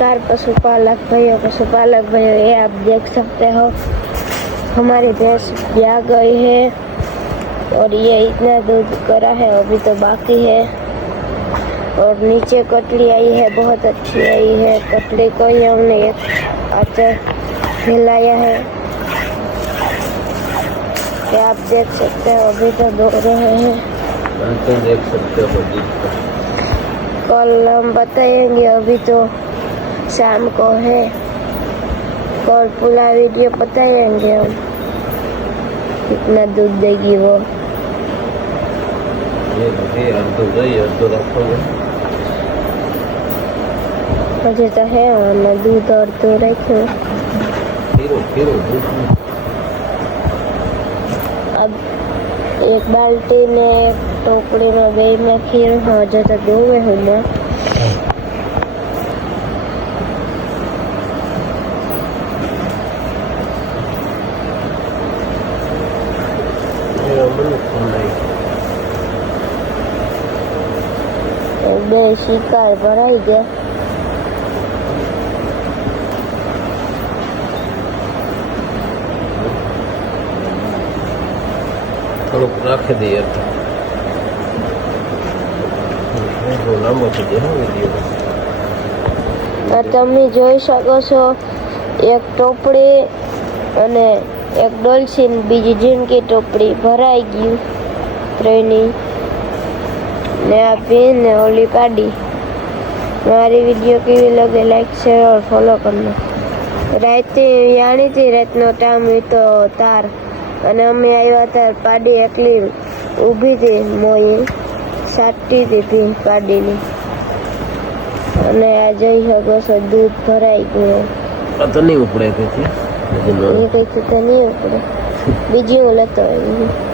नमस्कार पशुपालक भाइयों, ये आप देख सकते हो हमारी भैंस जा गई है और ये इतना दूध करा है, अभी तो बाकी है। और नीचे कटली आई है, बहुत अच्छी आई है। कटली को ही हमने एक आचार फैलाया है, ये आप देख सकते हो। अभी तो दो रहे हैं, तो देख सकते हो। कल हम बताएंगे, अभी तो शाम को है। कल पूरा वीडियो बताएंगे हम कितना दूध देगी वो। ये अर्ध रखोगे मुझे तो है ना दूध और तो रखो। फिर अब एक बाल्टी में टोकरी में गई में खीर हो जाता दो में हूँ मैं। બે શિકાર ભરાઈ ગયા। થોડુંક રાખી દઈએ તો લાંબો થઈ જાય વિડીયો। તમે જોઈ શકો છો, એક ટોપડી અને એક ડોલસી, બીજી જીનકી ટોપડી ભરાઈ ગયું ત્રણની ने आप ने ओली काटी। हमारी वीडियो की लगे लाइक शेयर और फॉलो करना। रात यानी थी रात नो टाइम तो तार अने अमे आव्या तार पाडी एकली ऊभी थी, मोई साटी थी भी पाडी नी। अने आ जई શકો છો दूध भराई गयो। तो नहीं उपड़े थे ये कई तो नहीं उपड़े, बीजी હું લેતો આવી।